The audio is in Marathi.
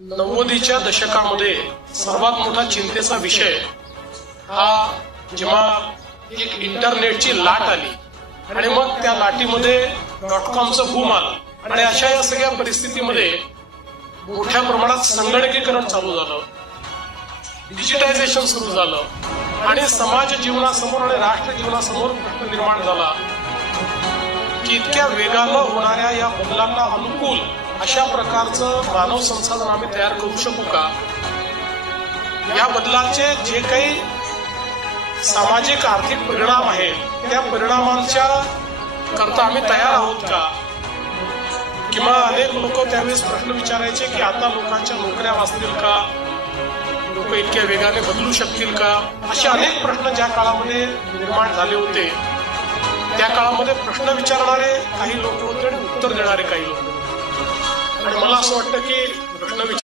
90च्या दशकामध्ये सर्वात मोठा चिंतेचा विषय हा जेव्हा एक इंटरनेटची लाट आली आणि मग त्या लाटीमध्ये .comचं बूम आलं आणि अशा या सगळ्या परिस्थितीमध्ये मोठ्या प्रमाणात संगणकीकरण चालू झालं, डिजिटायझेशन सुरू झालं आणि समाज जीवनासमोर आणि राष्ट्र जीवनासमोर प्रश्न निर्माण झाला की इतक्या वेगानं होणाऱ्या या बदलांना अनुकूल अशा प्रकारचं मानव संसाधन आम्ही तयार करू शकू का? या बदलाचे जे काही सामाजिक आर्थिक परिणाम आहेत त्या परिणामांच्या करता आम्ही तयार आहोत का? किंवा अनेक लोक त्यावेळेस प्रश्न विचारायचे की आता लोकांच्या नोकऱ्या वाचतील का, लोक इतक्या वेगाने बदलू शकतील का? असे अनेक प्रश्न ज्या काळामध्ये निर्माण झाले होते त्या काळामध्ये प्रश्न विचारणारे काही लोक होते आणि उत्तर देणारे काही लोक. आणि मला असं वाटतं की प्रश्न